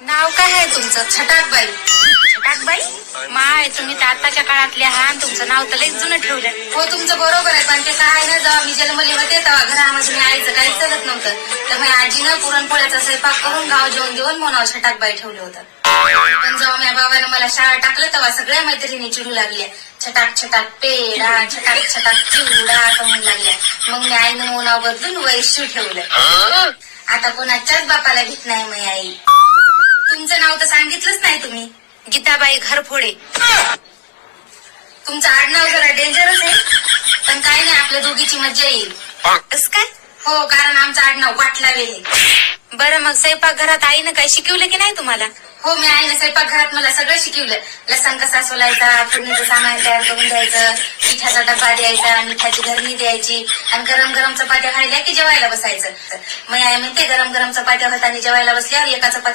नाव काय आहे तुमचं? छटाकबाई. छटाकबाई? माय, तुम्ही तर आताच्या काळातले आहात आणि तुमचं नाव तर लईच जुनं ठेवलं. हो तुमचं बरोबर आहे, पण ते काय ना जेव्हा मी जन्मले होते तेव्हा घरामध्ये मी आईचं काही चलत नव्हतं. तर माझ्या आजीनं पुरणपोळ्याचा स्वयंपाक करून गाव जेवण देऊन नाव छटाकबाई ठेवलं होतं. पण जेव्हा माझ्या बाबानं मला शाळा टाकलं तेव्हा सगळ्या मैत्रिणी चिडू लागल्या. छटाक छटाक पेढा, छटाक छटाक चिवडा असं म्हणू लागल्या. मग मी आईनं मग नाव बदलून वैश्यू ठेवलं. आता कोणाच्याच बापाला घेत नाही मी आई. तुमचं नाव तर सांगितलंच नाही तुम्ही. गीताबाई घरफोडे. तुमचं आडनाव जरा डेंजरच आहे, पण काय नाही, आपल्या दोघीची मज्जा येईल. असं काय? हो, कारण आमचं आडनाव वाटलावे आहे. बरं, मग स्वयंपाक घरात आईनं काही शिकवलं की नाही तुम्हाला? हो, मी आईने स्वयंपाकघरात मला सगळं शिकवलं. लसण कसा सोलायचा, फोडणीचं सामान तयार करून द्यायचं, पिठाचा डब्बा द्यायचा, मिठाची घरणी द्यायची आणि गरम गरम चपात्या खायल्या की जेवायला बसायचं. मग आई म्हणते गरम गरम चपात्या होत आणि जेवायला बसल्यावर एका चपाती